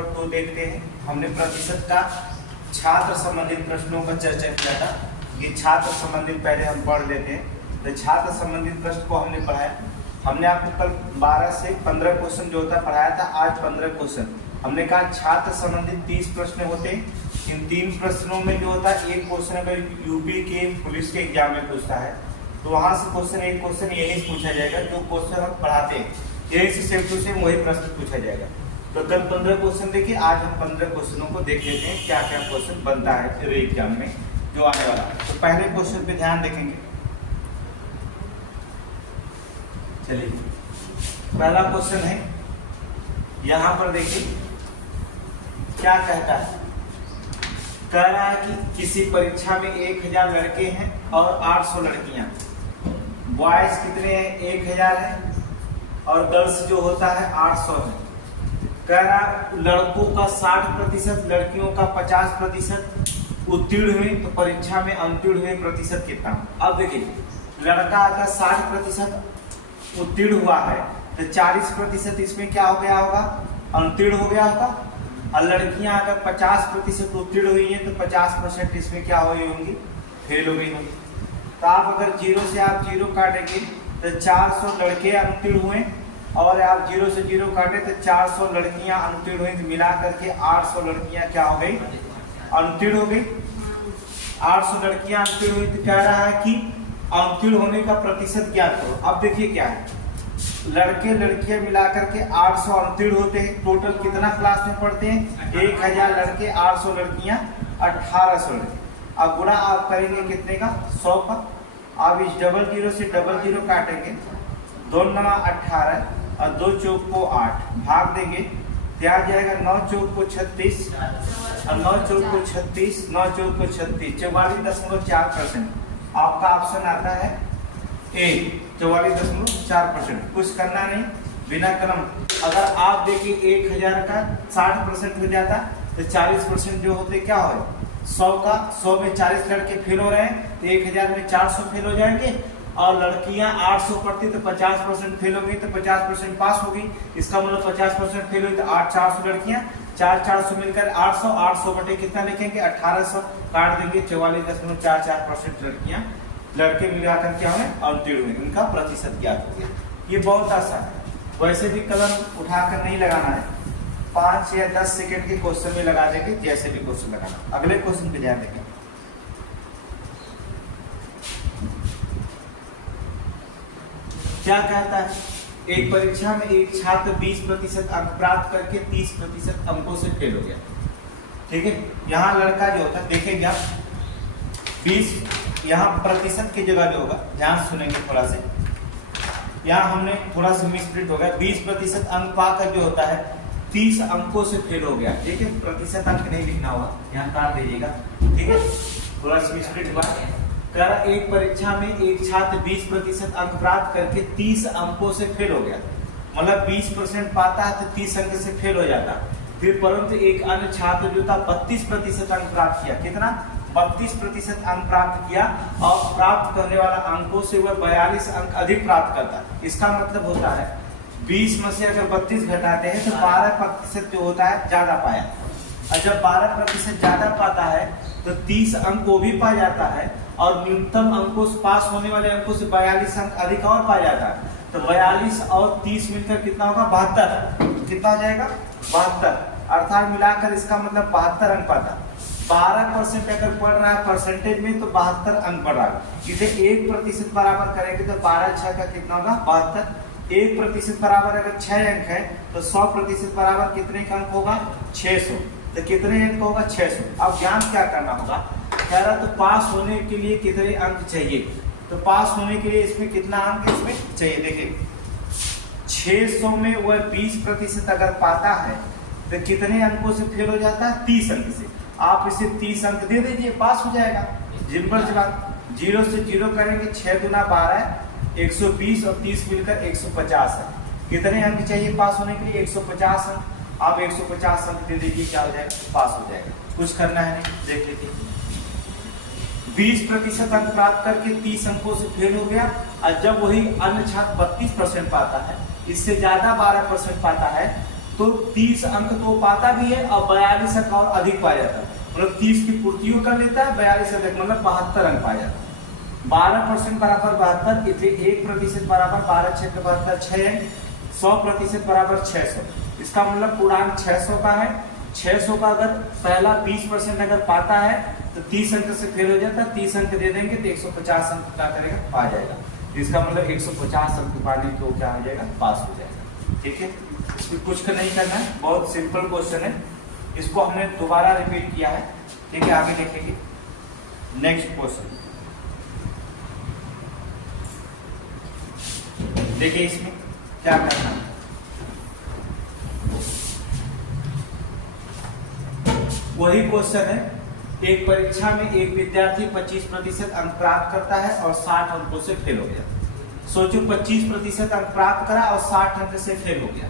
Number 2 देखते हैं। हमने प्रतिशत का छात्र संबंधित प्रश्नों का चर्चा किया था। ये छात्र संबंधित पहले हम पढ़ लेते हैं। तो छात्र संबंधित प्रश्न को हमने पढ़ाया। हमने आपको कल 12 से 15 क्वेश्चन जो होता पढ़ाया था, आज 15 क्वेश्चन। हमने कहा छात्र संबंधित 30 प्रश्न होते हैं। इन 3 प्रश्नों में जो होता है एक क्वेश्चन अगर यूपी के पुलिस के एग्जाम में पूछता है तो वहां से एक क्वेश्चन यही पूछा जाएगा। जो क्वेश्चन हम पढ़ाते हैं यही से सेम टू सेम वही प्रश्न पूछा जाएगा। तो कल 15 क्वेश्चन देखिए, आज हम 15 क्वेश्चनों को देख लेते हैं क्या क्या क्वेश्चन बनता है फिर एग्जाम में जो आने वाला है। तो पहले क्वेश्चन पे ध्यान देखेंगे। चलिए पहला क्वेश्चन है, यहां पर देखिए क्या कहता है। कह रहा है कि किसी परीक्षा में 1000 लड़के हैं और 800 लड़कियां। बॉयज कितने हैं? 1000 है और गर्ल्स जो होता है 800 है। कह रहा लड़कों का 60%, लड़कियों का 50% उत्तीर्ण हुए, तो परीक्षा में उत्तीर्ण हुए प्रतिशत कितना? अब देखिए लड़का अगर 60% उत्तीर्ण हुआ है तो 40% इसमें क्या हो गया होगा? उत्तीर्ण हो गया होगा। और लड़कियां अगर 50% उत्तीर्ण हुई हैं तो 50% इसमें क्या हुई होंगी? फेल हो गई होंगी। तो आप अगर 0 से आप 0 काटेंगे तो 400 लड़के अनुत्तीर्ण हुए और आप 0 से 0 काटे तो 400 लड़कियां अनुत्तीर्ण हुई, तो मिला करके 800 लड़कियां क्या हो गई? अनुत्तीर्ण हो गई। 800 लड़कियां अनुत्तीर्ण हुई तो कह रहा है कि अनुत्तीर्ण होने का प्रतिशत ज्ञात करो। अब देखिए क्या है, लड़के लड़कियां मिलाकर के 800 अनुत्तीर्ण होते हैं। टोटल कितना क्लास में पढ़ते हैं? 1000 लड़के, 800 लड़कियां, 1800 लड़के। अब गुणा आप करेंगे कितने का? 100 का। आप इस 00 से 00 काटेंगे, 2 9 18 और 2 चौक को 8 भाग देंगे, त्याग जाएगा 9 चौक को 36 और 9 चौक को 36, 9 चौक को 36, 44.4%। आपका ऑप्शन आता है ए, 44.4%। कुछ करना नहीं, बिना कलम। अगर आप देखिए 1000 का 60% हो जाता तो 40% जो होते क्या हो? 100 में 40 लड़के फेल हो रहे हैं तो 1000 में 400 फेल हो जाएंगे। और लड़कियां 800 पढ़ती तो 50% फेल हो गई, तो 50% पास हो गई। इसका मतलब 50% फेल हुई तो 400 लड़कियां, 400 मिलकर 800 बटे कितना लिखेंगे? 1800 काट देंगे। 44.44% लड़कियां लड़के मिलाकर क्या हुए? उत्तीर्ण हुए। इनका प्रतिशत ज्ञात हो गया। ये बहुत आसान है। वैसे भी कलम उठाकर नहीं लगाना है, 5 या 10 सेकंड के क्वेश्चन में लगा देंगे, जैसे भी क्वेश्चन लगाना। अगले क्वेश्चन पे ध्यान देंगे। क्या कहता है? एक परीक्षा में एक छात्र 20% अंक प्राप्त करके 30% अंकों से फेल हो गया। ठीक है, यहाँ लड़का जो होता है देखेंगे आप 20, यहाँ प्रतिशत की जगह जो होगा, ध्यान सुनेंगे थोड़ा से, यहाँ हमने थोड़ा सा मिसप्रिंट हो गया। 20% अंक पाकर जो होता है 30 अंकों से फेल हो गया। ठीक है, प्रतिशत अंक नहीं लिखना होगा, यहाँ काट दीजिएगा। ठीक है, थोड़ा सा मिसप्रिंट हुआ। कह रहा एक परीक्षा में एक छात्र 20% अंक प्राप्त करके 30 अंकों से फेल हो गया। मतलब 20% पाता है तो 30 अंक से फेल हो जाता। फिर परंतु एक अन्य छात्र जो था 32% अंक प्राप्त किया। कितना? 32% अंक प्राप्त किया और प्राप्त करने वाला अंकों से वह 42 अंक अधिक प्राप्त करता। इसका मतलब होता है 20 में से अगर 32 घटाते हैं तो 12% जो होता है ज्यादा पाया। और जब 12% ज्यादा पाता है तो 30 अंक वो भी पा जाता है और न्यूनतम अंकों से पास होने वाले अंकों से 42 अंक अधिक और पा जाता है। तो 42 और 30 मिलकर कितना होगा? 72। कितना हो जाएगा? 72। अर्थात मिलाकर इसका मतलब 72 अंक पाता। 12% अगर पढ़ रहा है परसेंटेज में तो 72 अंक पढ़ रहा है। इसे 1% बराबर करेंगे तो 12 6 का कितना होगा? 72। 1% बराबर अगर 6 अंक है तो 100% बराबर कितने का अंक होगा? 600। तो कितने अंक होगा? 600। अब ज्ञान क्या करना होगा? कह रहा तो पास होने के लिए कितने अंक चाहिए? तो पास होने के लिए इसमें कितना अंक इसमें चाहिए? देखिए 600 में वह 20% अगर पाता है तो कितने अंकों से फेल हो जाता है? 30 अंक से। आप इसे 30 अंक दे दीजिए, पास हो जाएगा। सिंपल सी बात। 0 से 0 करेंगे, 6 गुना 12 120 और 30 मिलकर 150 है। कितने अंक चाहिए पास होने के लिए? 150 अंक। आप 150 अंक दे दीजिए, क्या हो जाएगा? पास हो जाएगा। कुछ करना है नहीं, देख लीजिए। 20% अंक प्राप्त करके 30 अंकों से फेल हो गया। और जब वही अन्य छात्र 32% पाता है, इससे ज्यादा 12% पाता है, तो 30 अंक तो पाता भी है और 42 अंक और अधिक पा जाता है, मतलब 30 की पूर्तियों कर लेता है, 42 अधिक मतलब 72 अंक पा जाता है। 12% बराबर 72, इसलिए 1% बराबर 12 6 के 72 6 अंक, 100% बराबर 600। इसका मतलब पूर्णांक 600 का है। 600 का अगर पहला 20% अगर पाता है तो 30 अंक से फेल हो जाता है, 30 अंक दे देंगे तो 150 अंक क्या करेगा, पा जाएगा। इसका मतलब 150 अंक पाने को क्या हो जाएगा, पास हो जाएगा। ठीक है, इसमें कुछ का नहीं करना है, बहुत सिंपल क्वेश्चन है। इसको हमने दोबारा रिपीट किया है। ठीक है, आगे देखेंगे नेक्स्ट क्वेश्चन। देखिए इसमें क्या करना है। वही क्वेश्चन है, एक परीक्षा में एक विद्यार्थी 25% अंक प्राप्त करता है और 60 अंकों से फेल हो गया। सोचो 25% अंक प्राप्त करा और 60 अंक से फेल हो गया।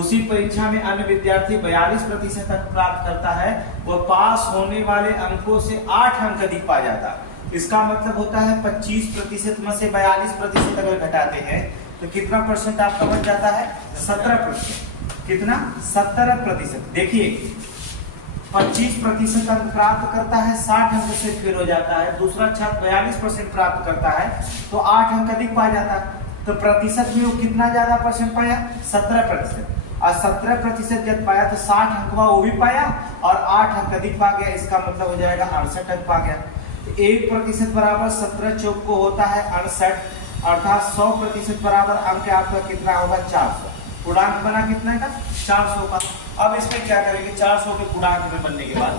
उसी परीक्षा में अन्य विद्यार्थी 42% अंक प्राप्त करता है, वह पास होने वाले अंकों से 8 अंक अधिक पा जाता है। इसका मतलब होता है 25% में से 42% अगर घटाते हैं तो कितना परसेंट आपका बच जाता है, 17%। कितना, 17%। देखिए 25% अंक प्राप्त करता है, 60 अंक से फेल हो जाता है। दूसरा छात्र 42% प्राप्त करता है तो 8 अंक अधिक पा जाता है। तो प्रतिशत में वो कितना ज्यादा परसेंट पाया, 17%। और 17% जब पाया तो 60 अंक वो भी पाया और 8 अंक अधिक पा गया। इसका मतलब हो जाएगा 68 अंक पा गया। तो 1% बराबर 17 चौक को होता है 68, अर्थात 100% बराबर अंक आपका कितना होगा, 400। पूर्णांक बना कितने का, 400 का। अब इसमें क्या करेंगे, 400 के पूर्णांक में बनने के बाद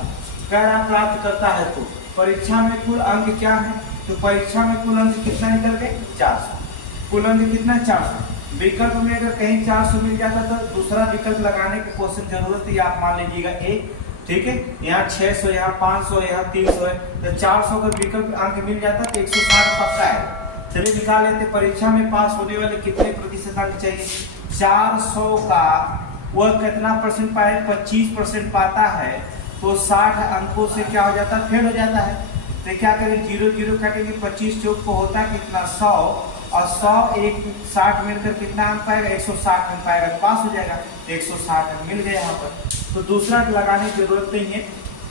क्या प्राप्त करता है, तो परीक्षा में कुल अंक क्या है, तो परीक्षा में कुल अंक कितना निकल गए, 400। कुल अंक कितना, 400। विकल्प में अगर कहीं 400 मिल जाता तो दूसरा विकल्प लगाने की क्वेश्चन जरूरत है, आप मान लीजिएगा एक। ठीक है, यहाँ 600, यहाँ 500, यहाँ 300 है, तो 400 का विकल्प अंक मिल जाता तो 160 पक्का है। चलिए निकाल लेते, परीक्षा में पास होने वाले कितने प्रतिशत अंक चाहिए, 400 का वह कितना परसेंट पाए, 25% पाता है तो 60 अंकों से क्या हो जाता है, फेल हो जाता है। तो क्या करें, 0 0 काटेंगे, 25 चौक को होता है कितना, 100, और 100 1 60 मिलकर कितना अंक पाएगा, 160 अंक पाएगा, पास हो जाएगा। 160 अंक मिल गए यहाँ पर। तो दूसरा लगाने की जरूरत नहीं है,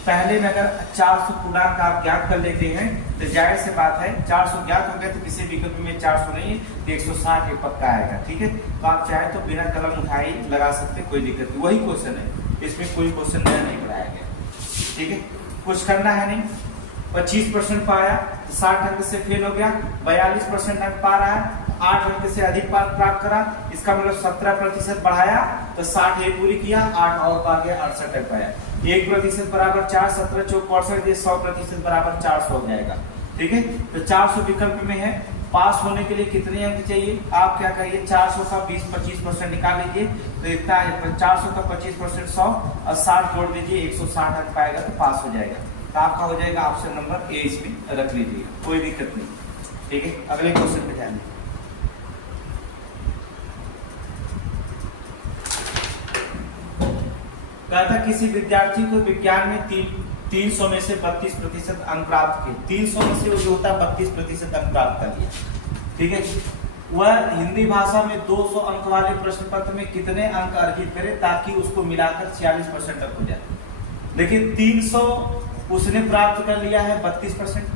पहले में अगर 400 पूर्णांक आप ज्ञात कर लेते हैं तो जाहिर से बात है 400 ज्ञात हो गया तो किसी विकल्प में 400 नहीं है तो 160 एक पक्का आएगा। ठीक है, तो आप चाहे तो बिना कलम उठाए लगा सकते, कोई दिक्कत नहीं। वही क्वेश्चन है, इसमें कोई क्वेश्चन नया नहीं कराया गया। ठीक है, कुछ करना है नहीं। 25% पाया, 60 अंक से फेल हो गया, 42% अंक पा रहा है, 8 अंक से अधिक प्राप्त करा, इसका मतलब 17% बढ़ाया तो 60 एक पूरी किया, 8 और पा गया, 68 अंक पाया। 1% बराबर 4, 17 चौक 65, 100% बराबर 400 हो जाएगा। ठीक है, तो 400 विकल्प में है। पास होने के लिए कितने अंक चाहिए, आप क्या करिए, 400 का 20-25% निकाल लीजिए तो इतना है, 400 का 25% 100 और 60 जोड़ दीजिए, 160 अंक पाएगा तो पास हो जाएगा। तो आपका हो जाएगा ऑप्शन नंबर ए, इसमें रख लीजिए, कोई दिक्कत नहीं। ठीक है, अगले क्वेश्चन पे ध्यान। कहा था किसी विद्यार्थी को विज्ञान में 300 में से 32% अंक प्राप्त किए। 300 में से वो जो होता है 32% अंक प्राप्त कर लिया। ठीक है, वह हिंदी भाषा में 200 अंक वाले प्रश्न पत्र में कितने अंक अर्जित करे ताकि उसको मिलाकर 46% अंक हो जाए। देखिए 300 उसने प्राप्त कर लिया है 32%,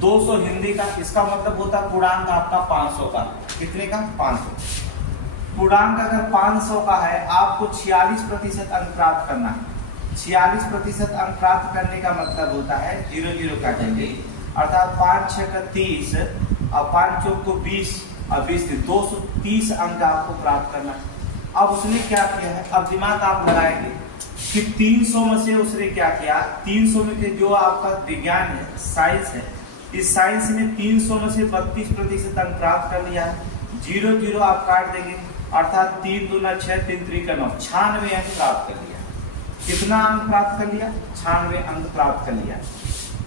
200 हिंदी का, इसका मतलब होता है पूर्णांक आपका 500 का। कितने का, 500। पूर्णांक अगर 500 का है, आपको 46% अंक प्राप्त करना है। 46% अंक प्राप्त करने का मतलब होता है 0 0 काटेंगे, अर्थात 5 6 का 30 और 5 चौक को 20 और 20 230 अंक आपको प्राप्त करना है। अब उसने क्या किया है, अब दिमाग आप लगाएंगे कि 300 में से उसने क्या किया, 300 में से जो आपका विज्ञान है, साइंस है, इस साइंस में 300 में से 32% अंक प्राप्त कर लिया है। 0 0 आप काट देंगे, अर्थात 3 दूना 6, 3 3 का 9, 96 अंक प्राप्त कर लिया। कितना अंक प्राप्त कर लिया, 96 अंक प्राप्त कर लिया।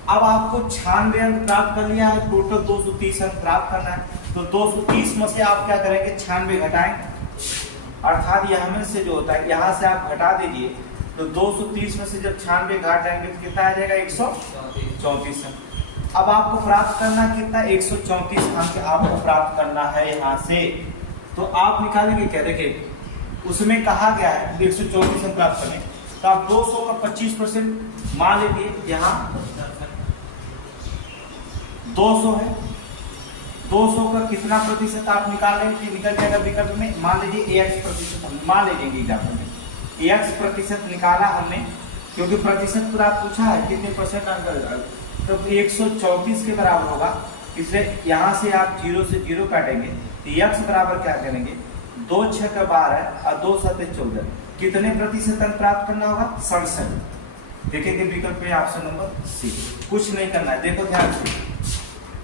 अब आपको 96 अंक प्राप्त कर लिया है, टोटल 230 अंक प्राप्त करना है। तो 230 में से आप क्या करेंगे, 96 घटाएंगे, अर्थात यहाँ में से जो होता है यहाँ से आप घटा दीजिए तो 230 में से जब 96 घाट जाएंगे तो कितना आ जाएगा, 134 अंक। अब आपको प्राप्त करना कितना, 134 अंक आपको प्राप्त करना है यहाँ से। तो आप निकालेंगे क्या, देखिए उसमें कहा गया है 134 अंक प्राप्त करने, तो आप 200 का 25% मान लीजिए, यहाँ 200 है, 200 का कितना प्रतिशत आप निकाल रहे हैं, निकल जाएगा विकल्प में, मान लीजिए x प्रतिशत, हम मान लीजिए एग्जाम्पल में x प्रतिशत निकाला हमने, क्योंकि प्रतिशत पूरा पूछा है कितने परसेंट अंक, तो 134 के बराबर होगा, इसलिए यहाँ से आप 0 से 0 काटेंगे, तो x बराबर क्या करेंगे, 2 6 का 12 और 2 7 14, कितने प्रतिशत अंक प्राप्त करना होगा, 67। देखेंगे विकल्प में ऑप्शन नंबर सी। कुछ नहीं करना है, देखो ध्यान से,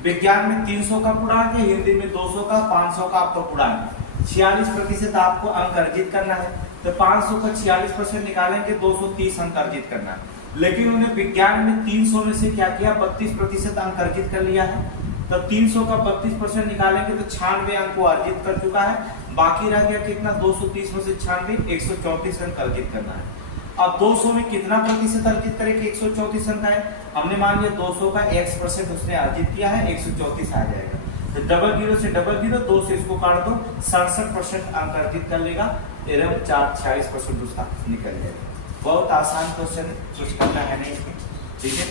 विज्ञान में 300 का पूर्णांक है, हिंदी में 200 का, 500 का आपका पूर्णांक है, 46% आपको अंक अर्जित करना है, तो 500 का 46% निकालेंगे, 230 अंक अर्जित करना है। लेकिन उन्हें विज्ञान में 300 में से क्या किया, 32% अंक अर्जित कर लिया है, तो 300 का 32% निकालेंगे तो 96 अंक को अर्जित कर चुका है, बाकी रह गया कितना, 230 में से 96, 134 अंक अर्जित करना है। अब 200 में कितना प्रतिशत अर्जित करें कि 134 अंक आए, हमने मान लिया 200 का x% उसने अर्जित किया है, 134 आ जाएगा, तो डबल जीरो से डबल जीरो, 2 से इसको काट दो, 67% अंक अर्जित कर लेगा, एवं 46% उसका निकल जाएगा। बहुत आसान क्वेश्चन है, कुछ करना है नहीं इसमें, ठीक है,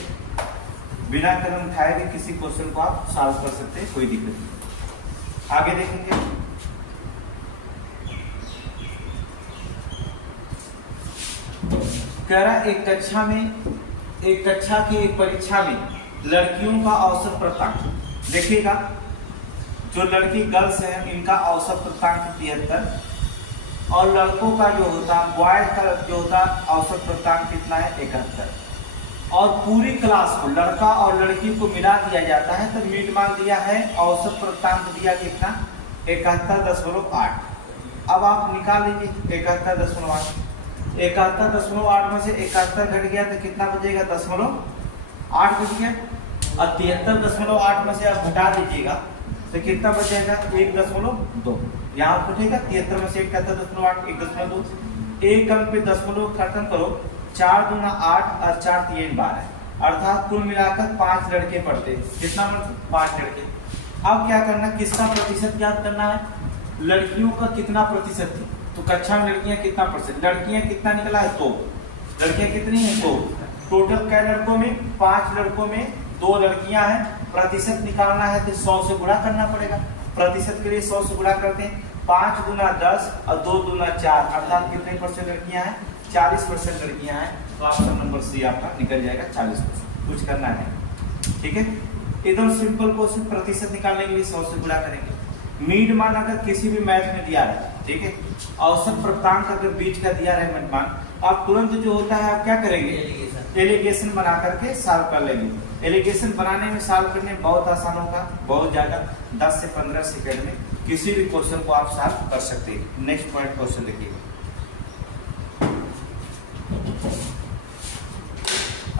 बिना कदम उठाए भी किसी क्वेश्चन को आप सॉल्व कर सकते हैं, कोई दिक्कत नहीं। आगे देखेंगे, कह रहा एक कक्षा की एक परीक्षा में लड़कियों का औसत प्राप्तांक, देखिएगा जो लड़की गर्ल्स हैं इनका औसत प्राप्तांक 73, और लड़कों का जो होता बॉयज का जो होता औसत प्राप्तांक कितना है, 71, और पूरी क्लास को लड़का और लड़की को मिला दिया जाता है, तो मिड मान दिया है, औसत प्राप्तांक दिया कितना, 71.8। अब आप निकाल लीजिए 71.8, 71.8 में से 71 घट गया तो कितना बचेगा, 0.8 बच गया, और 73.8 में से आप घटा दीजिएगा तो कितना बचेगा, 1.2, यहाँ बचेगा 73 में से 71.8, 1.2, एक अंक पे दशमलव खत्म करो, 4 दूना 8 और 4 3 12, अर्थात कुल मिलाकर 5 लड़के पढ़ते, कितना मतलब 5 लड़के। अब क्या करना, किसका प्रतिशत ज्ञात करना है, लड़कियों का कितना प्रतिशत थी, तो कक्षा में लड़कियां कितना परसेंट, लड़कियां कितना निकला है, 2, लड़कियां कितनी है, 2, टोटल क्या लड़कों में, 5 लड़कों में 2 लड़कियां हैं, प्रतिशत निकालना है तो 100 से गुणा करना पड़ेगा, प्रतिशत के लिए 100 से गुणा करते हैं, 5 दूना 10 और 2 दूना 4, अर्थात कितने परसेंट लड़कियां हैं, 40% लड़कियां हैं, तो ऑप्शन नंबर सी आपका निकल जाएगा 40%। कुछ करना है, ठीक है, एकदम सिंपल क्वेश्चन, प्रतिशत निकालने के लिए 100 से गुणा करेंगे। मीड मान अगर किसी भी मैथ में दिया है, ठीक है, औसत प्राप्तांक अगर बीच का दिया रहे मीड मान, आप तुरंत जो होता है आप क्या करेंगे, एलिगेशन बना करके सॉल्व कर लेंगे। एलिगेशन बनाने में सॉल्व करने में बहुत आसान होगा, बहुत ज्यादा 10 से 15 सेकंड में किसी भी क्वेश्चन को आप सॉल्व कर सकते हैं। नेक्स्ट पॉइंट क्वेश्चन देखिए,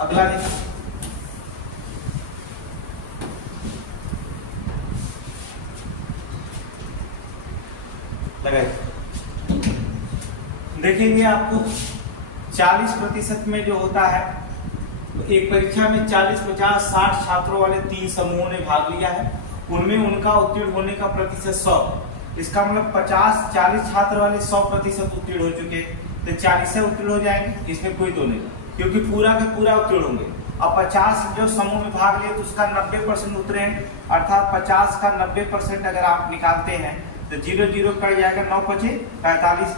अगला देखिए, देखेंगे आपको 40% में जो होता है, एक परीक्षा में 40, 50, 60 छात्रों वाले 3 समूहों ने भाग लिया है, उनमें उनका उत्तीर्ण होने का प्रतिशत 100, इसका मतलब 50, 40 छात्र वाले 100% उत्तीर्ण हो चुके, तो 40 से उत्तीर्ण हो जाएंगे, इसमें कोई तो नहीं, क्योंकि पूरा का पूरा उत्तीर्ण होंगे। अब 50 जो समूह में भाग लिए तो उसका 90% उतरे हैं, अर्थात 50 का 90% अगर आप निकालते हैं तो 0 0 कट जाएगा, 9 बचे 45,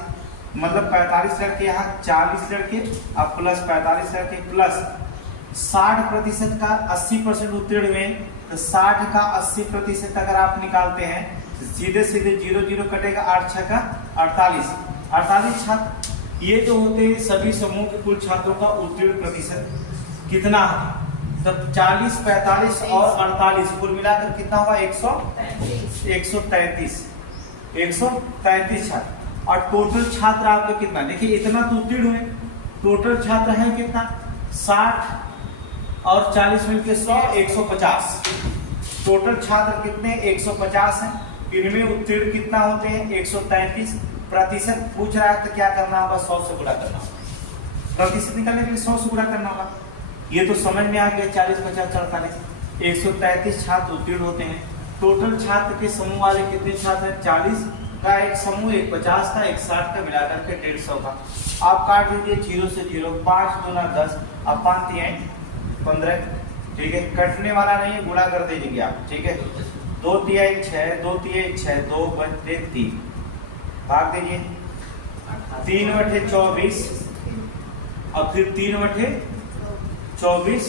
मतलब 45 लड़के, यहाँ 40 लड़के अब प्लस 45 लड़के प्लस 60% का 80% उत्तीर्ण हुए, तो 60 का 80% अगर आप निकालते हैं तो सीधे सीधे 0 0 कटेगा, 8 6 का 48, 48 छात्र, ये जो होते हैं सभी समूह के कुल छात्रों का उत्तीर्ण प्रतिशत कितना है, तब 40, 45 और 48 कुल मिलाकर कितना होगा, 133 छात्र। और टोटल छात्र आपके कितना, देखिए इतना तो उत्तीर्ण हुए, टोटल छात्र है कितना, 60 और 40 मिलकर 100, 150, टोटल छात्र कितने, 150 हैं, इनमें उत्तीर्ण कितना होते हैं, 133। प्रतिशत पूछ रहा है तो क्या करना होगा, 100 से गुणा करना होगा, प्रतिशत निकालने के लिए 100 से गुणा करना होगा, ये तो समझ में आ गया। 40, 50, 48, 133 छात्र उत्तीर्ण होते हैं। टोटल छात्र के समूह वाले कितने छात्र हैं, 40 का एक समूह, एक 50 का, एक 60 का, मिलाकर के 150 का। आप काट दीजिए 0 से 0, 5 दूना 10, अब 5 तिहाई 15, ठीक है। कटने वाला नहीं है, गुणा कर दीजिए आप, ठीक है। 2 तिहाई 6, 2 तिहाई 6, 2 बटे 3, भाग दीजिए 3 बटे 24, और फिर 3 बटे 24,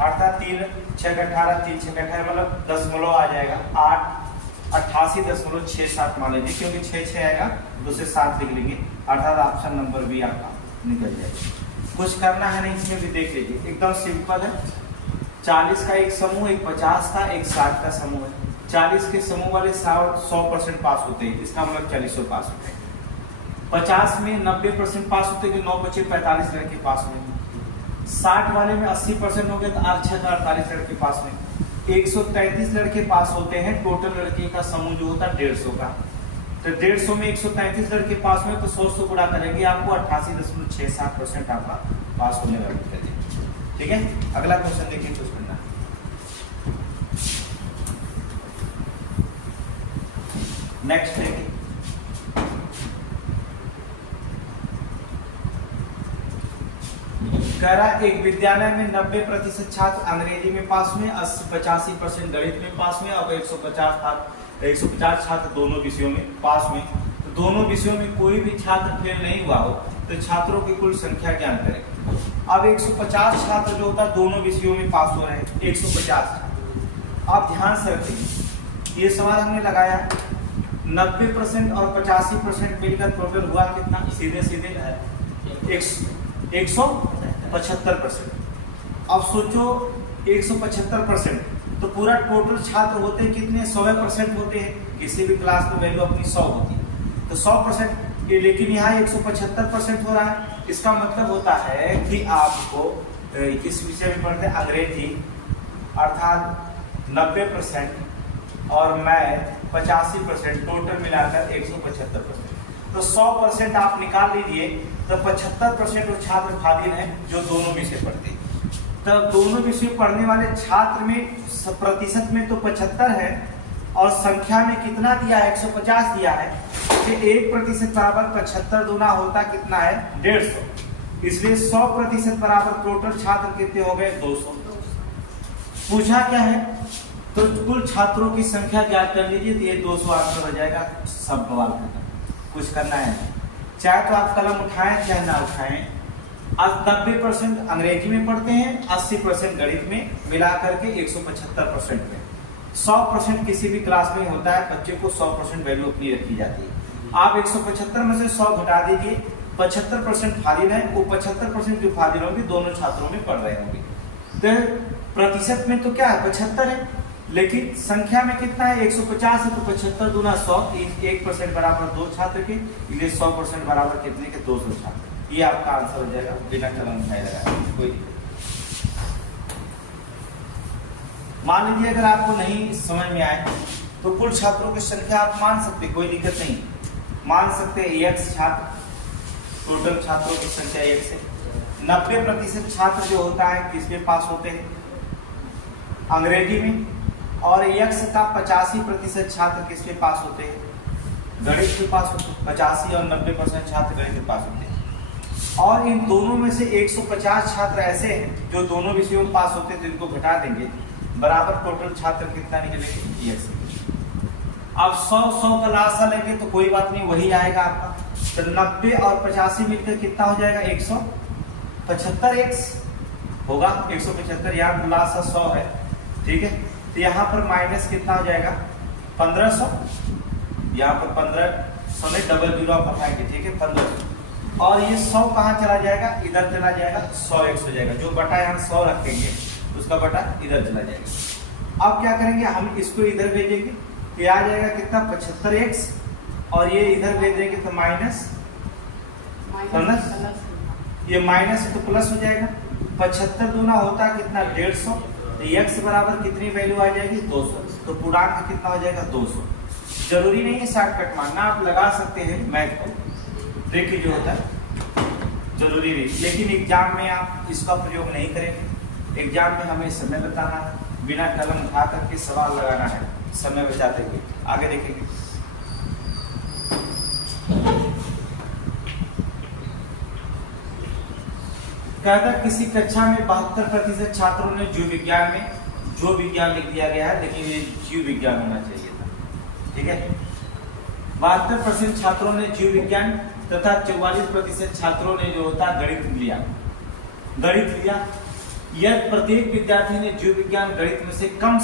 अर्थात 3 6 18, 3 6 18, मतलब दशमलव आ जाएगा 8 88.67 मान लीजिए, क्योंकि 6 6 आएगा तो उसे 7 लिख लेंगे, अर्थात ऑप्शन नंबर भी आपका निकल जाएगा। कुछ करना है नहीं, इसमें भी देख लीजिए, एकदम सिंपल है। 40 का एक समूह, एक 50 का, एक 60 का समूह है। 40 के समूह वाले 100% पास होते हैं, इसका मतलब 40 पास होते हैं। 50 में 90% पास होते हैं, 9 बचे 45 लड़के पास होंगे। 60 वाले में 80% हो गए तो 48 लड़के पास में। 133 लड़के पास होते हैं, टोटल लड़के का समूह जो होता है 150 का। तो 150 में 133 लड़के पास हुए तो 100 से गुणा करेंगे, आपको 88.67% आपका पास होने वाला है, ठीक है। अगला क्वेश्चन देखिए, कुछ करना नेक्स्ट देखिए। कह रहा एक विद्यालय में 90% छात्र अंग्रेजी में पास हुए, 85% गणित में पास हुए, अब 150 छात्र दोनों विषयों में पास हुए। तो दोनों विषयों में कोई भी छात्र फेल नहीं हुआ हो तो छात्रों की कुल संख्या ज्ञात करें। अब 150 छात्र जो होता है दोनों विषयों में पास हो रहे हैं, 150 छात्र। आप ध्यान से रखिए, ये सवाल हमने लगाया 90% और 85% मिलकर टोटल हुआ कितना, सीधे सीधे 175%। अब सोचो 175%, तो पूरा टोटल छात्र होते हैं कितने, 100% होते हैं, किसी भी क्लास में वैल्यू अपनी 100 होती है, तो 100%। लेकिन यहाँ 175% हो रहा है, इसका मतलब होता है कि आपको किस विषय में पढ़ते हैं, अंग्रेजी अर्थात 90% और मैथ 85%, टोटल मिलाकर 175%। तो 100% आप निकाल लीजिए, तो 75% वो छात्र खाली हैं जो दोनों विषय पढ़ते हैं। तो दोनों विषय पढ़ने वाले छात्र में प्रतिशत में तो 75 है, और संख्या में कितना दिया है, 150 दिया है, कि 1% बराबर 75 दूना होता कितना है, 150। इसलिए 100% बराबर टोटल छात्र कितने हो गए, 200। पूछा क्या है, तो कुल छात्रों की संख्या ज्ञात कर लीजिए, तो ये 200 आंसर हो जाएगा। सब सवाल खत्म, कुछ करना है, चाहे तो आप कलम उठाएं चाहे ना उठाएं। आज 90% अंग्रेजी में पढ़ते हैं, 80% गणित में, मिला करके 175% में। 100% किसी भी क्लास में होता है, बच्चे को 100% वैल्यू अपनी रखी जाती है। आप 175 में से 100 घटा दीजिए, 75% फाजिल है, वो 75% जो फाजिल होंगे दोनों छात्रों में पढ़ रहे होंगे। तो प्रतिशत में तो क्या है, 75 है, लेकिन संख्या में कितना है, 150 है, तो 75 दूना 100, 1% बराबर 2 छात्र के, इसलिए 100% बराबर कितने के, 200 छात्र। ये आपका आंसर हो जाएगा, बिना कलम उठाए लगा, कोई दिक्कत। मान लीजिए अगर आपको नहीं समझ में आए तो कुल छात्रों की संख्या आप मान सकते, कोई दिक्कत नहीं, मान सकते x छात्र, टोटल छात्रों की संख्या x है। 90% छात्र जो होता है किसमें पास होते हैं, अंग्रेजी में, और x का 85% छात्र किसमें पास होते हैं, गणित में पास होते हैं। 85 और 90% छात्र गणित में पास होते हैं। और इन दोनों में से 150 छात्र ऐसे हैं जो दोनों विषयों में पास होते हैं, तो इनको घटा देंगे, बराबर टोटल छात्र कितना निकलेंगे, x। अब 100 का लासा लेंगे तो कोई बात नहीं, वही आएगा आपका। तो 90 और 85 मिलकर कितना हो जाएगा, 175x होगा, 175। यहाँ लासा 100 है, ठीक है। तो यहाँ पर माइनस कितना हो जाएगा, 1500, यहाँ पर 1500 में डबल जीरो आप हटाएंगे, ठीक है, 1500। और ये 100 कहाँ चला जाएगा, इधर चला जाएगा, 100x हो जाएगा। जो बटा यहाँ 100 रखेंगे उसका बटा इधर चला जाएगा। अब क्या करेंगे, हम इसको इधर भेजेंगे, ये आ जाएगा कितना, 75x, और ये इधर भेज देंगे तो माइनस, ये माइनस है तो प्लस हो जाएगा। 75 दूना होता है कितना, 150, तो x बराबर कितनी वैल्यू आ जाएगी, 200। तो पूर्णांक कितना हो जाएगा, 200। जरूरी नहीं है शॉर्टकट मानना, आप लगा सकते हैं मैथ को, देखिए जो होता है जरूरी नहीं, लेकिन एग्जाम में आप इसका प्रयोग नहीं करेंगे। एग्जाम में हमें समय बताना है, बिना कलम उठा करके सवाल लगाना है, समय बचाते हुए। आगे देखेंगे, कहता किसी कक्षा में 72% छात्रों ने जीव विज्ञान में जो विज्ञान लिख दिया गया है, लेकिन ये जीव विज्ञान होना चाहिए था। ठीक है, 72% छात्रों ने जीव विज्ञान तथा 44% छात्रों ने जो होता गणित लिया। यदि प्रत्येक विद्यार्थी ने जीव विज्ञान गणित में से कम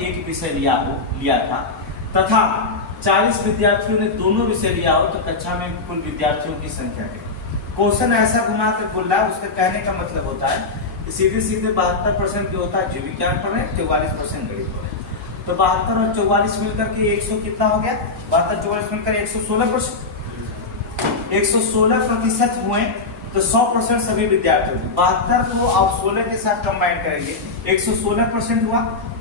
एक विषय लिया था तथा 40 विद्यार्थियों ने दोनों विषय लिया हो तो कक्षा में कुल विद्यार्थियों की संख्या है। क्वेश्चन ऐसा घुमा कर बोल रहा है, उसका कहने का मतलब होता है सीधे 72% जो होता है जीव विज्ञान पढ़ रहे हैं, 44% गणित पढ़ रहे हैं। तो 72 और 44 मिलकर के 100 कितना हो गया? 72 44 मिलकर 116%। 116% हुए तो 100% सभी विद्यार्थियों की। 72 को आप 16 के साथ कंबाइन करेंगे, 116% हुआ।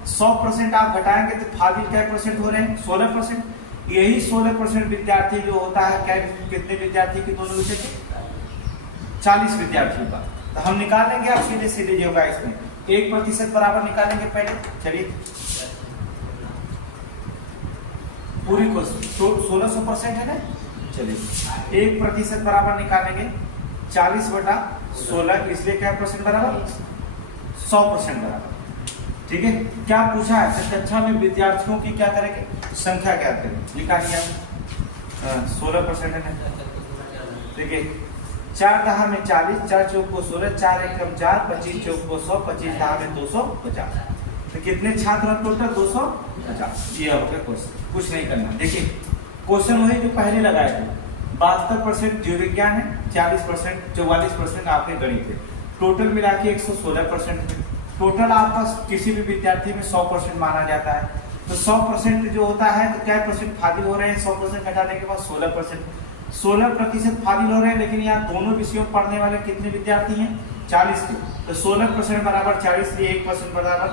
100% आप घटाएंगे तो फाजिल क्या परसेंट हो रहे हैं? 16%। यही 16% विद्यार्थी जो होता है क्या, कितने विद्यार्थी के दोनों विषय के? 40 विद्यार्थियों का। तो हम निकालेंगे, आप सीधे जो होगा इसमें 1% बराबर निकालेंगे पहले। चलिए पूरी को 1600% है ना, चलिए 1% बराबर निकालेंगे 40/16, इसलिए क्या परसेंट बराबर? 100% बराबर। ठीक है, क्या पूछा है? कक्षा में विद्यार्थियों की क्या करेंगे? संख्या क्या करेंगे? निकालिए 16% है ना। देखिए 4 दहा में 40, 4 चौक को 16, 4 एकम 4, 25 चौक को 100, 25 दहा में 250। तो कितने छात्र हैं टोटल? 250। ये हो गया क्वेश्चन, कुछ नहीं करना। देखिए क्वेश्चन वही जो पहले लगाए थे, 72% जीव विज्ञान है, 44% आपके गणित है, टोटल मिला के 116% है। टोटल आपका किसी भी विद्यार्थी में 100% माना जाता है, तो 100% जो होता है तो क्या परसेंट फाजिल हो रहे हैं? 100% घटाने के बाद 16%। 16% फाजिल हो रहे हैं, लेकिन यहाँ दोनों विषयों पढ़ने वाले कितने विद्यार्थी हैं? 40 के। तो 16% बराबर 40, 1% बराबर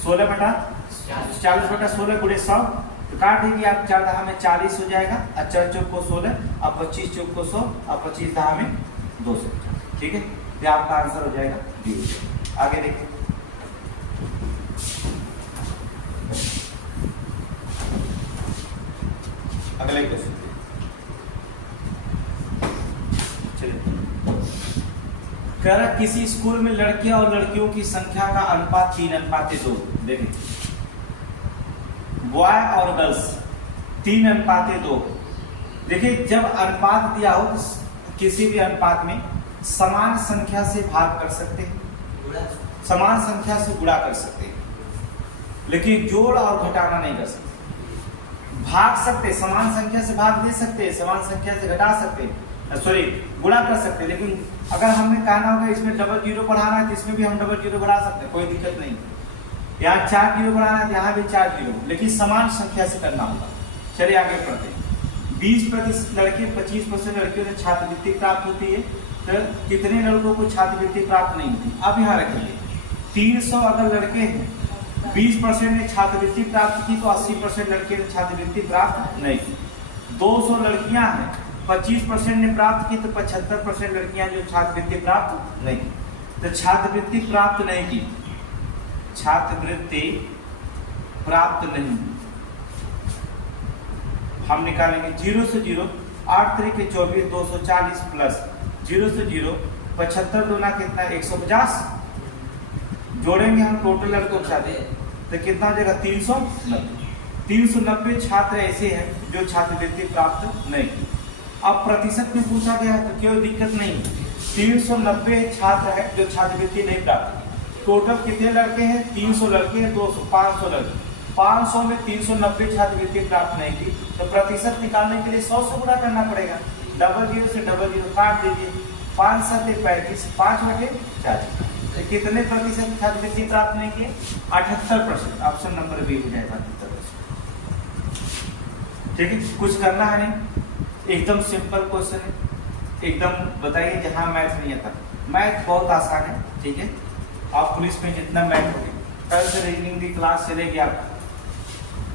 16/40/16 गुणे 100। तो काट देंगे आप, 4 दहा में 40 हो जाएगा, और 4 चौक को 16, और 25 चौक को 100, और 25 दहा में 200। ठीक है, तो आपका आंसर हो जाएगा डी। आगे देखिए, अगले क्वेश्चन। कह रहा किसी स्कूल में लड़कियां और लड़कियों की संख्या का अनुपात 3:2। देखिए बॉय और गर्ल्स 3:2। देखिए जब अनुपात दिया हो तो किसी भी अनुपात में समान संख्या से भाग कर सकते हैं, समान संख्या से गुणा कर सकते हैं, लेकिन जोड़ और घटाना नहीं कर सकते। भाग सकते, समान संख्या से भाग दे सकते हैं, समान संख्या से घटा सकते हैं, सॉरी गुणा कर सकते हैं। लेकिन अगर हमने कहना होगा इसमें डबल जीरो बढ़ाना है तो इसमें भी हम डबल जीरो बढ़ा सकते हैं, कोई दिक्कत नहीं। यहाँ 4 जीरो बढ़ाना है, यहाँ भी 4 जीरो, लेकिन समान संख्या से करना होगा। चलिए आगे पढ़ते हैं। 20% लड़के 25% लड़कियों से छात्रवृत्ति प्राप्त होती है, तो कितने लड़कों को छात्रवृत्ति प्राप्त नहीं होती? अब यहाँ रखेंगे 300 अगर लड़के हैं, 20% ने छात्रवृत्ति प्राप्त की तो 80% लड़के ने छात्रवृत्ति प्राप्त नहीं की। 200 लड़कियां हैं, 25% ने प्राप्त की तो 75% लड़कियां जो छात्रवृत्ति प्राप्त नहीं की। तो छात्रवृत्ति प्राप्त नहीं की, छात्रवृत्ति प्राप्त नहीं, हम निकालेंगे 0 से 0, 8 तरीके 24, 240 प्लस 0 से 0, 75 दूना कितना? 150। जोड़ेंगे हम टोटल लड़कों के साथ तो कितना हो जाएगा? 390। 390 छात्र ऐसे हैं जो छात्रवृत्ति प्राप्त नहीं की। अब प्रतिशत में पूछा गया है तो कोई दिक्कत नहीं, 390 छात्र है जो छात्रवृत्ति नहीं प्राप्त की। टोटल कितने लड़के हैं? 300 लड़के हैं, 200 500 लड़के, 500 में 390 छात्रवृत्ति प्राप्त नहीं की, तो प्रतिशत निकालने के लिए 100 से गुणा करना पड़ेगा। डबल जीरो से डबल जीरो काट दीजिए, 5 7 35, 5/40। तो कितने प्रतिशत छात्रवृत्ति प्राप्त नहीं किए? 78%। ऑप्शन नंबर बी हो जाएगा 78%। ठीक है, कुछ करना है नहीं, एकदम सिंपल क्वेश्चन है। एकदम बताइए जहाँ मैथ नहीं आता, मैथ बहुत आसान है। ठीक है, आप पुलिस में जितना मैथ होगी, कल से रीजनिंग की क्लास चलेगी, आप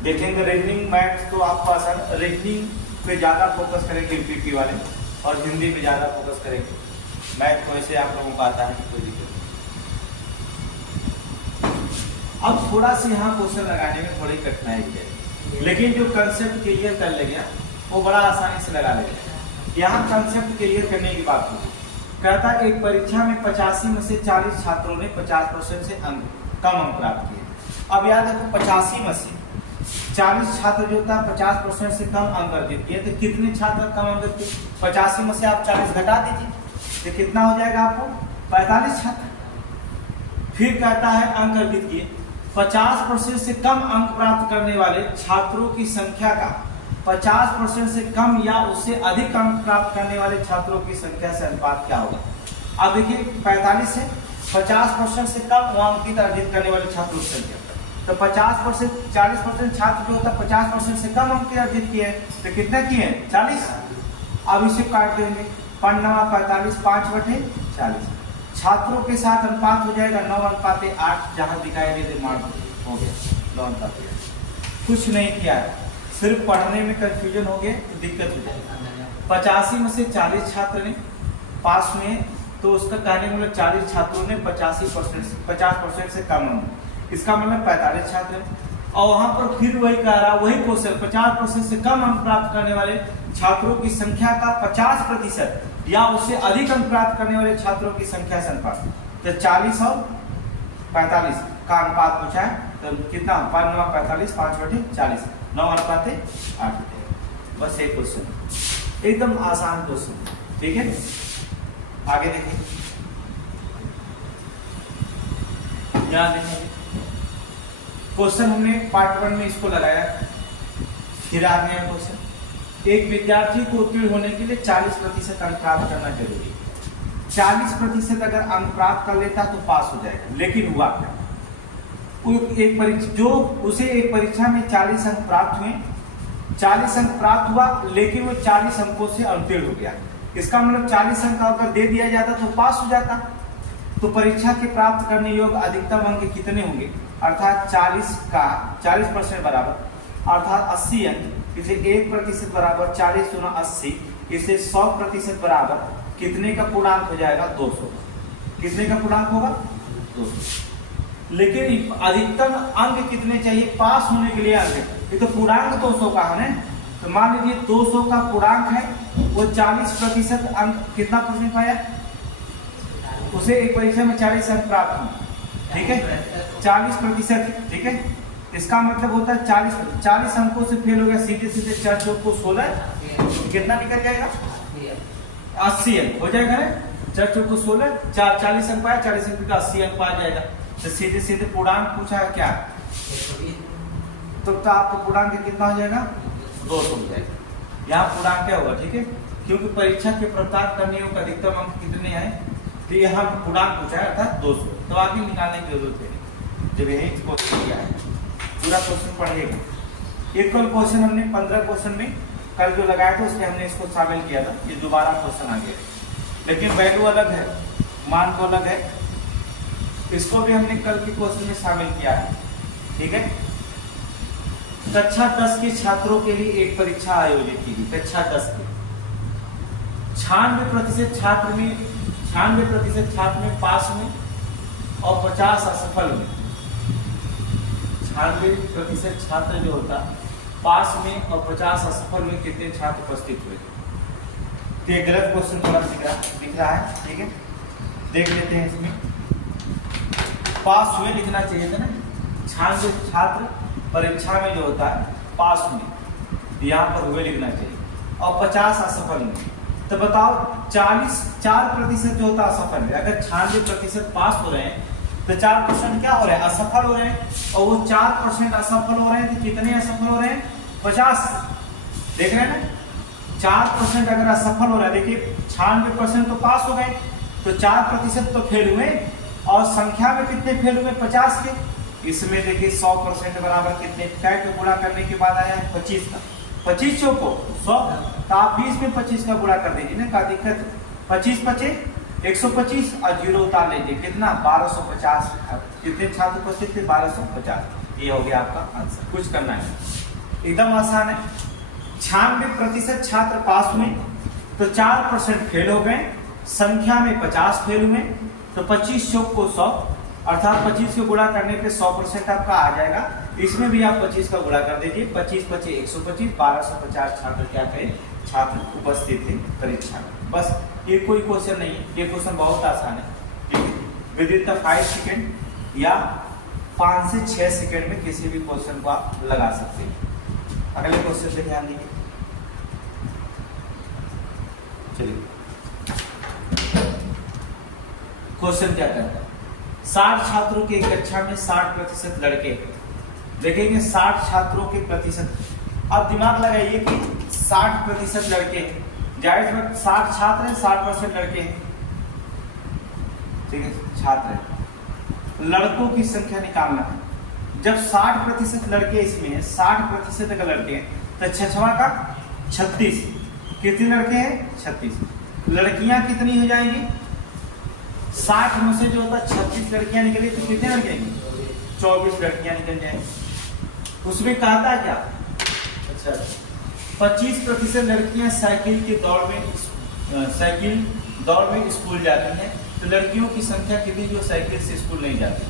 देखेंगे रीजनिंग मैथ तो आपको आसान। रीजनिंग पे ज़्यादा फोकस करेंगे पीपी वाले, और हिंदी पे ज़्यादा फोकस करेंगे। मैथ को ऐसे आप लोगों को आता है, कोई दिक्कत। अब थोड़ा सा यहाँ क्वेश्चन लगाने में थोड़ी कठिनाई है, लेकिन जो कंसेप्ट क्लियर कर लेंगे वो बड़ा आसानी से लगा लेंगे। यहाँ कंसेप्ट क्लियर करने की बात होगी। कहता है एक परीक्षा में 85 में से 40 छात्रों ने 50% से कम अंक प्राप्त किए। अब याद रखो 85 में से 40 छात्र जो था 50% से कम अंक अर्जित किए, तो कितने छात्र कम अंक किए? 85 में से आप 40 घटा दीजिए तो कितना हो जाएगा आपको? 45 छात्र। फिर कहता है अंक अर्जित किए 50% से कम अंक प्राप्त करने वाले छात्रों की संख्या का 50% से कम या उससे अधिक अंक प्राप्त करने वाले छात्रों की संख्या से अनुपात क्या होगा? अब देखिए 45 से 50% से कम अंक अर्जित करने वाले छात्रों की संख्या, तो 50% 40% छात्र जो होता है 50% से कम अंक अर्जित किए हैं, तो कितना किए हैं? 40। अब इसे काट देंगे 5×9 = 45, 5/40 छात्रों के साथ अनुपात हो जाएगा 9:8, जहां दिखाई दे दे मार्क हो गया 9:8। कुछ नहीं किया है, सिर्फ पढ़ने में कंफ्यूजन हो गया तो दिक्कत हो जाएगी। 85 में से 40 छात्र ने पास में, तो उसका कहने मतलब 40 छात्रों ने 50% से कम अंक, इसका मतलब 45 छात्र। और वहां पर फिर वही कह रहा, वही क्वेश्चन 50% से कम अंक प्राप्त करने वाले छात्रों की संख्या का 50% या उससे अधिक अंक प्राप्त करने वाले छात्रों की संख्या से अनुपात, तो 40 और 45 का अनुपात पूछा है, तो कितना? 5×9 = 45, 5/40 9:8। बस एक क्वेश्चन, एकदम आसान क्वेश्चन, ठीक है। आगे देखिए, यहाँ देखिए क्वेश्चन हमने पार्ट 1 में इसको लगाया, फिर आ गया क्वेश्चन। एक विद्यार्थी को उत्तीर्ण होने के लिए 40% अंक प्राप्त करना जरूरी है। 40% अगर अंक प्राप्त कर लेता तो पास हो जाएगा, लेकिन हुआ क्या? एक परीक्षा में 40 अंक प्राप्त हुए, 40 अंक प्राप्त हुआ, लेकिन वो 40 अंकों से उत्तीर्ण हो गया। इसका मतलब 40 अंक अगर दे दिया जाता तो पास हो जाता। तो परीक्षा के प्राप्त करने योग्य अधिकतम अंक कितने होंगे? अर्थात 40 का 40% बराबर अर्थात 80 अंक, इसे 1% बराबर 40 × 80, इसे 100% बराबर कितने का पूर्णांक हो जाएगा? 200। कितने का पूर्णांक होगा? 200। लेकिन अधिकतम अंक कितने चाहिए पास होने के लिए? अंक ये तो पूर्णांक 200 का है ना, तो मान लीजिए 200 का पूर्णांक है, वो 40% अंक कितना परसेंट पाया? उसे एक परीक्षा में 40 अंक प्राप्त हुए, ठीक है, 40%, ठीक है। इसका मतलब होता है 40 अंकों से फेल हो गया, सीधे 4 चौक को 16, कितना निकल जाएगा? 80 अंक हो जाएगा ना, 4 चौक को 16, 40 अंक पाया, 40 अंक का 80 अंक पाया जाएगा। तो सीधे पूर्णांक पूछा है क्या? तो आपको पूर्णांक कितना हो जाएगा? 200 हो जाएगा। यहाँ पूर्णांक क्या होगा? ठीक है, क्योंकि परीक्षा के प्राप्त करने योग्य अधिकतम अंक कितने आए, तो यहाँ पूर्णांक पूछा है अर्थात 200। तो आगे निकालने की जरूरत है, जब यही क्वेश्चन किया है पूरा क्वेश्चन पढ़िएगा। एक क्वेश्चन हमने 15 क्वेश्चन में कल जो लगाया था उसमें हमने इसको शामिल किया था, ये दोबारा क्वेश्चन आ गया, लेकिन वैल्यू अलग है, मान को अलग है। इसको भी हमने कल के क्वेश्चन में शामिल किया है, ठीक है। कक्षा 10 के छात्रों के लिए एक परीक्षा आयोजित की गई। कक्षा 10 के 96% छात्र में पास में और 50 असफल में। 96% छात्र जो होता पास में और 50 असफल में कितने छात्र उपस्थित हुए? तो ये गलत क्वेश्चन थोड़ा दिख रहा है, ठीक है, देख लेते हैं। इसमें पास हुए लिखना चाहिए था ना, 96 छात्र परीक्षा में जो होता है पास में, यहाँ पर हुए लिखना चाहिए, और 50 असफल में। तो बताओ 4% जो होता है असफल में, अगर 96% पास हो रहे हैं तो 4% क्या हो रहे हैं? असफल हो रहे हैं, और वो 4% असफल हो रहे हैं, तो कितने असफल हो रहे हैं? 50। देख रहे हैं ना, 4% अगर असफल हो रहा है, देखिए 96% तो पास हो गए, तो 4% तो फेल हुए, और संख्या में कितने फेल हुए? 50 के। इसमें देखिए 100% बराबर कितने को गुणा करने के बाद आया है? 25 का। 25 को 100, तो आप 20 में 25 का गुणा कर दीजिए ना, क्या दिक्कत? 25 × 125 और 0 उतार लीजिए, कितना? 1250। कितने छात्र उपस्थित थे? 1250। ये हो गया आपका आंसर। कुछ करना है, एकदम आसान है। 96% छात्र पास हुए, तो 4% फेल हो गए, संख्या में 50 फेल हुए, तो 25 चौक को 100, अर्थात 25 को गुणा करने पे 100% आपका आ जाएगा। इसमें भी आप 25 का गुणा कर दीजिए, 25 × 25 125, 1250 छात्र क्या करें? छात्र उपस्थित थे परीक्षा में। बस ये कोई क्वेश्चन नहीं है, ये क्वेश्चन बहुत आसान है, ठीक है। विद इन द 5 सेकेंड या 5 से 6 सेकेंड में किसी भी क्वेश्चन को आप लगा सकते हैं। अगले क्वेश्चन पे ध्यान दीजिए। चलिए क्वेश्चन क्या कहता है, 60 छात्रों की एक कक्षा में 60% लड़के, देखेंगे 60 छात्रों के प्रतिशत, अब दिमाग लगाइए कि 60% लड़के, जाहिर बात 60 छात्र हैं, 60% लड़के हैं, ठीक है, छात्र हैं। लड़कों की संख्या निकालना है। जब 60% लड़के इसमें है, 60% अगर लड़के हैं तो छठवां का 36, कितने लड़के हैं 36, लड़कियां कितनी हो जाएंगी, 60 में से जो होता 36 लड़कियां निकली तो कितने लड़के आएंगे, 24 लड़कियां निकल जाएंगी। उसमें कहा था क्या, अच्छा 25% लड़कियां साइकिल दौड़ में स्कूल जाती हैं, तो लड़कियों की संख्या कितनी जो साइकिल से स्कूल नहीं जाती।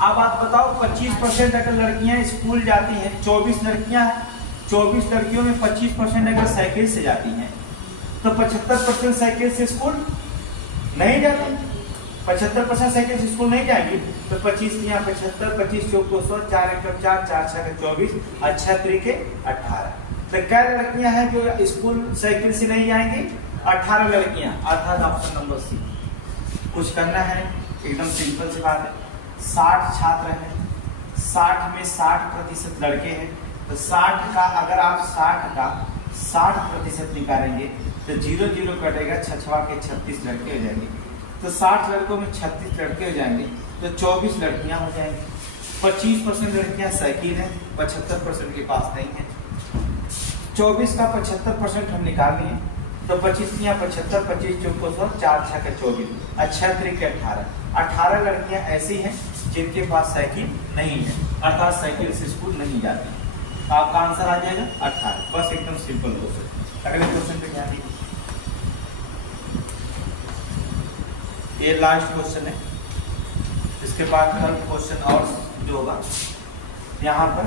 अब आप बताओ 25% अगर लड़कियां स्कूल जाती हैं, 24 लड़कियां हैं, 24 लड़कियों में 25% अगर साइकिल से जाती हैं तो 75% साइकिल से स्कूल नहीं जाती, 75% साइकिल से स्कूल नहीं जाएंगी, तो 25 या 75, 25 चौक 100, 4 एकम 4, 4 6 24, अच्छा तरीके 18। तो क्या लड़कियां हैं जो स्कूल साइकिल से नहीं जाएंगी, 18 लड़कियां, अर्थात ऑप्शन नंबर सी। कुछ करना है, एकदम सिंपल सी बात है, 60 छात्र हैं, 60 में 60% लड़के हैं, तो 60 का अगर आप 60 का 60% निकालेंगे तो 0 0 कटेगा, छठवा के 36 लड़के हो जाएंगे, तो 60 लड़कों में 36 लड़के हो जाएंगे, तो 24 लड़कियां हो जाएंगी। 25% लड़कियां साइकिल हैं, 75% के पास नहीं है। 24 का 75% हम निकाल लिए, तो 25 या 75, 25 चौक 100, 4 6 का 24, अच्छा तरीके 18। 18 लड़कियां ऐसी हैं जिनके पास साइकिल नहीं है, अर्थात साइकिल से स्कूल नहीं जाती। आपका आंसर आ जाएगा 18, बस एकदम सिंपल क्वेश्चन। अगले क्वेश्चन पे ध्यान दीजिए, ये लास्ट क्वेश्चन है, इसके बाद हर क्वेश्चन और जो होगा यहाँ पर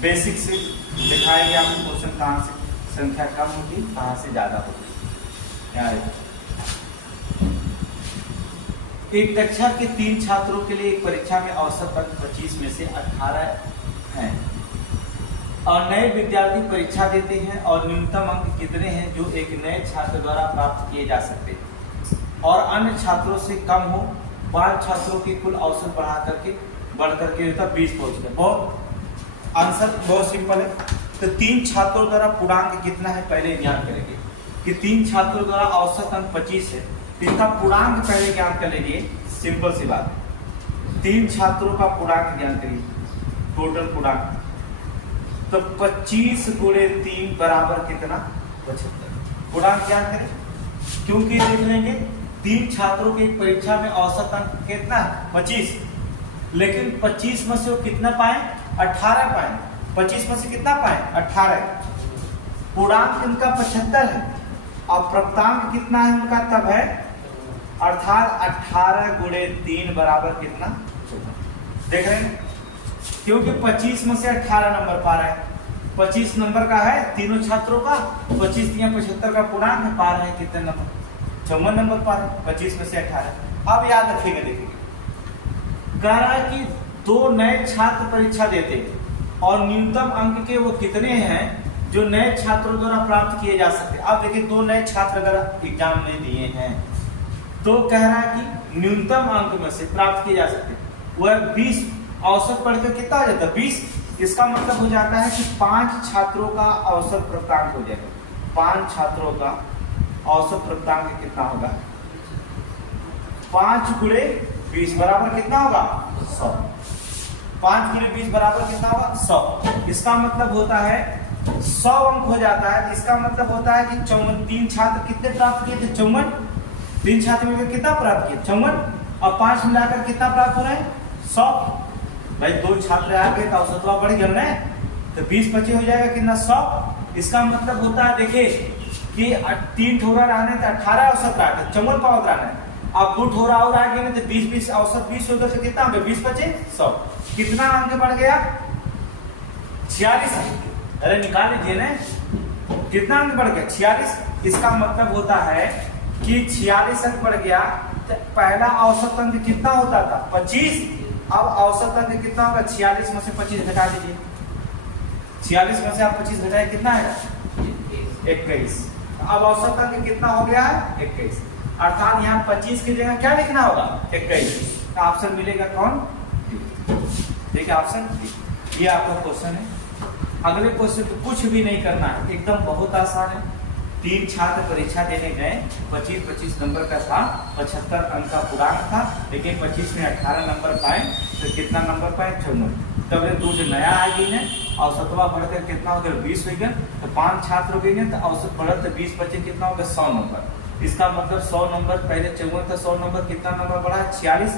बेसिक से दिखाएंगे आपको क्वेश्चन कहाँ से संख्या कम होगी, कहाँ से ज्यादा होगी। यहाँ एक कक्षा के 3 छात्रों के लिए एक परीक्षा में औसत अंक 25 में से 18 हैं और नए विद्यार्थी परीक्षा देते हैं और न्यूनतम अंक कितने हैं जो एक नए छात्र द्वारा प्राप्त किए जा सकते हैं और अन्य छात्रों से कम हो। 5 छात्रों की कुल औसत बढ़ करके 20 पहुंच गए। बहुत आंसर बहुत सिंपल है। तो 3 छात्रों द्वारा पूर्णांक कितना है पहले ज्ञान करेंगे कि 3 छात्रों द्वारा औसत अंक 25 है, इनका पूर्णांक पहले ज्ञान कर लीजिए। सिंपल सी बात है, 3 छात्रों का पूर्णांक ज्ञान करिए, टोटल पूर्णांक। तो 25 गुणे 3 बराबर कितना 75। पूर्णांक ज्ञान करें क्योंकि देख लेंगे 3 छात्रों की परीक्षा में औसत अंक कितना 25, लेकिन 25 में से वो कितना पाए 18 पाए। 25 में से कितना पाए 18। पूर्णांक इनका 75 है और प्राप्तांक कितना है उनका तब है, अर्थात 18 गुणे 3 बराबर कितना 14। देख रहे हैं क्योंकि 25 में से 18 नंबर पा रहे हैं, 25 नंबर का है तीनों छात्रों का, 25 या 75 का पूर्णांक है, पा रहे हैं कितने नंबर 54 नंबर पा रहे हैं 25 में से 18। अब याद रखेंगे, देखिए कह रहा है कि 2 नए छात्र परीक्षा देते हैं और न्यूनतम अंक के वो कितने हैं जो नए छात्रों द्वारा प्राप्त किए जा सकते हैं। अब देखिए 2 नए छात्र अगर एग्जाम में दिए हैं तो कह रहा है कि न्यूनतम अंक में से प्राप्त किए जा सकते हैं वह 20, औसत पढ़कर कितना हो जाता है 20। इसका मतलब हो जाता है कि 5 छात्रों का औसत प्राप्तांक हो जाएगा। 5 छात्रों का औसत प्राप्तांक कितना होगा 5 गुणे 20 बराबर कितना होगा 100। 5 गुणे 20 बराबर कितना होगा 100। इसका मतलब होता है 100 अंक हो जाता है। इसका मतलब होता है कि 3 छात्र कितने प्राप्त किए थे 54। 3 छात्र मिलकर कितना प्राप्त किए 54 और 5 मिलाकर कितना प्राप्त हो रहा है 100। भाई 2 छात्र आ गए तो औसत बढ़ गया ना, तो 20 25 हो जाएगा कितना 100। इसका मतलब होता है देखिए कि 3 ठोरा रहने तो 18 औसत रहा है, 54 पावत रहना है। अब 2 ठोरा और आ गए तो 20 औसत 20 होगा तो कितना 20 25 100। कितना अंक बढ़ गया 46। अरे निकाल लीजिए ना, कितना अंक बढ़ गया 46। इसका मतलब होता है कि 46 अंक बढ़ गया तो पहला औसत अंक कितना होता था 25, अब औसत अंक कितना होगा 46 में से 25 घटा दीजिए, 46 में से आप 25 घटाए कितना आएगा 21। अब औसत अंक कितना हो गया है 21, अर्थात यहाँ 25 की जगह क्या लिखना होगा 21, तो ऑप्शन मिलेगा कौन, देखिए ऑप्शन ये आपका क्वेश्चन है। अगले क्वेश्चन तो कुछ भी नहीं करना है, एकदम बहुत आसान है। 3 छात्र परीक्षा देने गए, 25 नंबर का था, 75 अंक का पूर्णांक था, लेकिन 25 में 18 नंबर पाए, तो कितना नंबर पाए 54। तब तू जो नया आ गई है औसतवा बढ़कर कितना हो गया 20 हो गया, तो 5 छात्र हो गए हैं, तो औसत बढ़त 20 25 कितना हो गया 100 नंबर। इसका मतलब 100 नंबर, पहले 54 था, 100 नंबर कितना नंबर बढ़ा 46,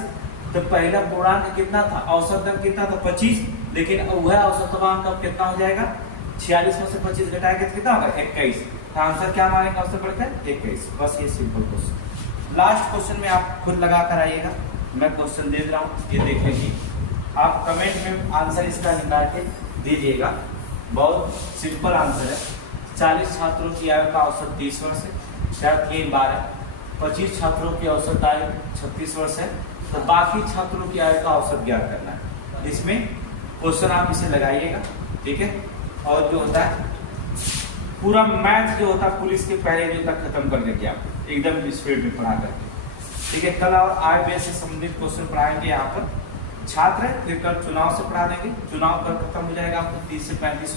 तो पहला पूर्णांक कितना था, औसत अंक कितना था 25, लेकिन वह औसतवा अंक अब कितना हो जाएगा 46 में से 25 घटाएंगे तो कितना होगा 21, तो आंसर क्या मारेंगे औसत बढ़कर 21। बस ये सिंपल क्वेश्चन। लास्ट क्वेश्चन में आप खुद लगा कर आइएगा, मैं क्वेश्चन दे रहा हूँ, ये देख लीजिए, आप कमेंट में आंसर इसका निकाल के दीजिएगा। बहुत सिंपल आंसर है। 40 छात्रों की आयु का औसत 30 वर्ष है, 3 12, 25 छात्रों की औसत आयु 36 वर्ष है, तो बाकी छात्रों की आयु का औसत ज्ञात करना है। इसमें क्वेश्चन आप इसे लगाइएगा, ठीक है। और जो होता है पूरा मैथ जो होता है पुलिस के पहले दिन तक खत्म कर देंगे आप, एकदम स्पीड में पढ़ा करके, ठीक है। कल और आय व्यय से संबंधित क्वेश्चन पढ़ाएंगे यहाँ पर छात्र, फिर कल चुनाव से पढ़ा देंगे, चुनाव कल खत्म हो जाएगा आपको 30 से 35